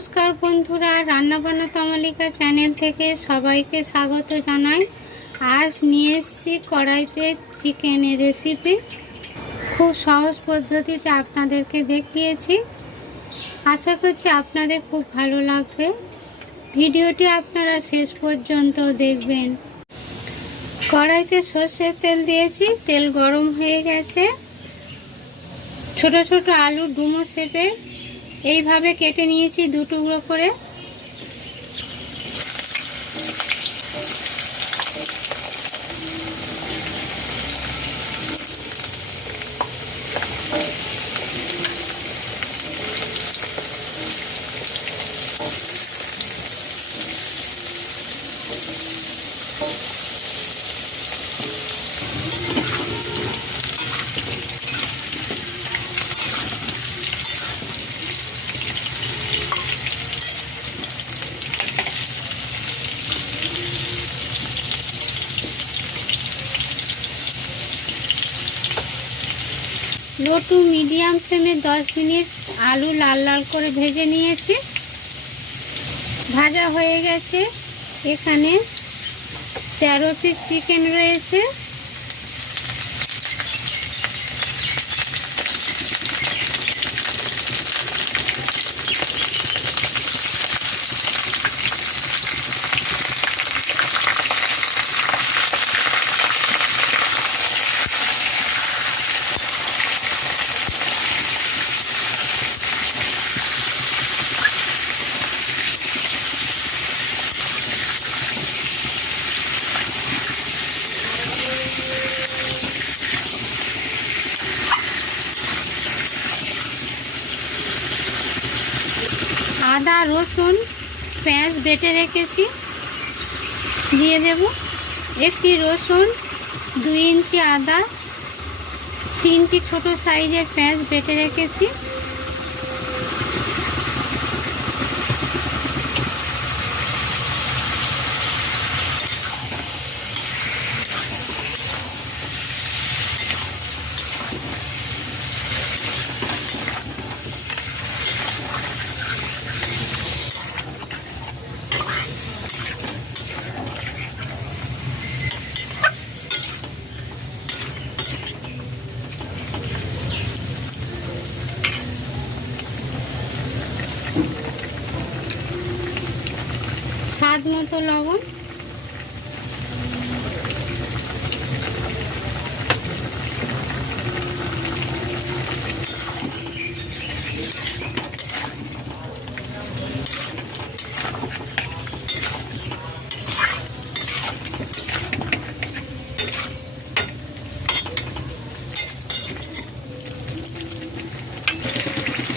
নমস্কার বন্ধুরা, রান্নাবান্না তমালিকা চ্যানেল থেকে সবাইকে স্বাগত জানাই। আজ নিয়ে এসেছি কড়াইতে চিকেনের রেসিপি খুব সহজ পদ্ধতিতে আপনাদেরকে দেখিয়েছি। আশা করছি আপনাদের খুব ভালো লাগবে। ভিডিওটি আপনারা শেষ পর্যন্ত দেখবেন। কড়াইতে সর্ষের তেল দিয়েছি, তেল গরম হয়ে গেছে। ছোট ছোট আলু ডুমো শেপে এইভাবে কেটে নিয়েছি দু টুকরো করে। লো টু মিডিয়াম ফ্লেমে দশ মিনিট আলু লাল লাল করে ভেজে নিয়েছি। ভাজা হয়ে গেছে। এখানে তেরো পিস চিকেন রয়েছে। আদা, রসুন, পেঁয়াজ বেটে রেখেছি। দিয়ে দেব একটি রসুন, দুই ইঞ্চি আদা, তিনটি ছোট সাইজের পেঁয়াজ বেটে রেখেছি। স্বাদ মতো লবণ।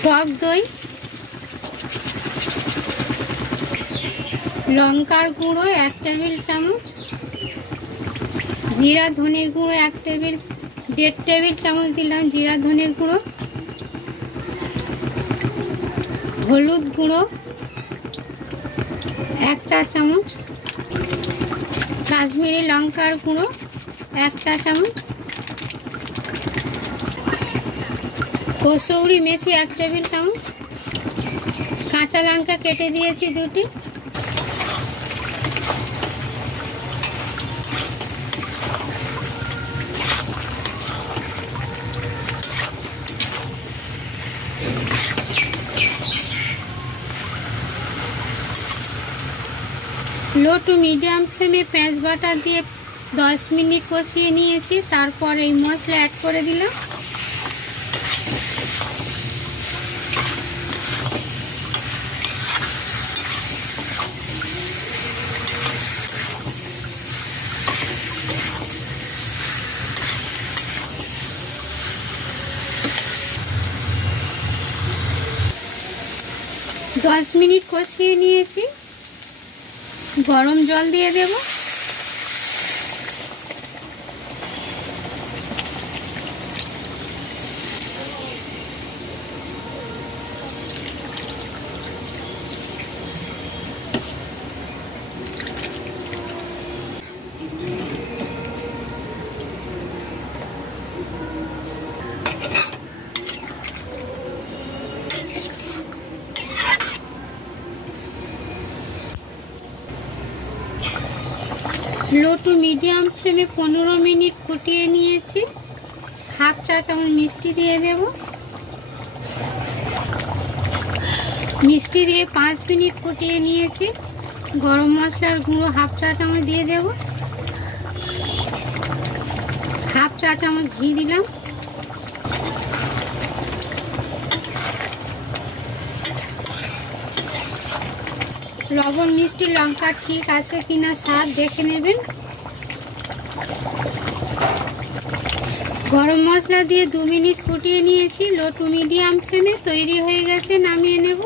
টক দই। লঙ্কার গুঁড়ো এক টেবিল চামচ, জিরা ধনের গুঁড়ো এক টেবিল, দেড় টেবিল চামচ দিলাম জিরা ধনের গুঁড়ো, হলুদ গুঁড়ো এক চা চামচ, কাশ্মীরি লঙ্কার গুঁড়ো এক চা চামচ, কসৌরি মেথি এক টেবিল চামচ, কাঁচা লঙ্কা কেটে দিয়েছি দুটি। লো টু মিডিয়াম ফ্লেমে পেঁয়াজ বাটা দিয়ে দশ মিনিট কষিয়ে নিয়েছি, তারপর এই মশলা অ্যাড করে দিলাম। দশ মিনিট কষিয়ে নিয়েছি। গরম জল দিয়ে দেব। লো টু মিডিয়াম ফ্লেমে পনেরো মিনিট ফুটিয়ে নিয়েছি। হাফ চা চামচ মিষ্টি দিয়ে দেব। মিষ্টি দিয়ে পাঁচ মিনিট ফুটিয়ে নিয়েছি। গরম মশলার গুঁড়ো হাফ চা চামচ দিয়ে দেব। হাফ চা চামচ ঘি দিলাম। লবণ, মিষ্টি লঙ্কা ঠিক আছে কিনা স্বাদ দেখে নেবেন। গরম মশলা দিয়ে দু মিনিট ফুটিয়ে নিয়েছি। লো টু মিডিয়াম ফ্লেমে তৈরি হয়ে গেছে, নামিয়ে নেব।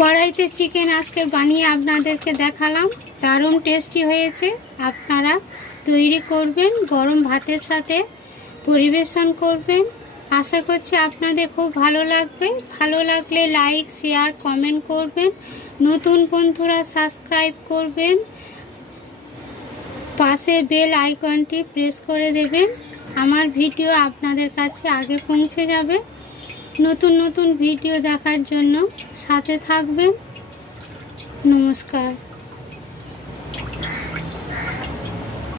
কড়াইতে চিকেন আজকে বানিয়ে আপনাদেরকে দেখালাম। দারুণ টেস্টি হয়েছে। আপনারা তৈরি করবেন, গরম ভাতের সাথে পরিবেশন করবেন। আশা করছি আপনাদের খুব ভালো লাগবে। ভালো লাগলে লাইক শেয়ার কমেন্ট করবেন। নতুন বন্ধুরা সাবস্ক্রাইব করবেন। পাশে বেল আইকনটি প্রেস করে দেবেন। আমার ভিডিও আপনাদের কাছে আগে পৌঁছে যাবে। নতুন নতুন ভিডিও দেখার জন্য সাথে থাকবেন। নমস্কার।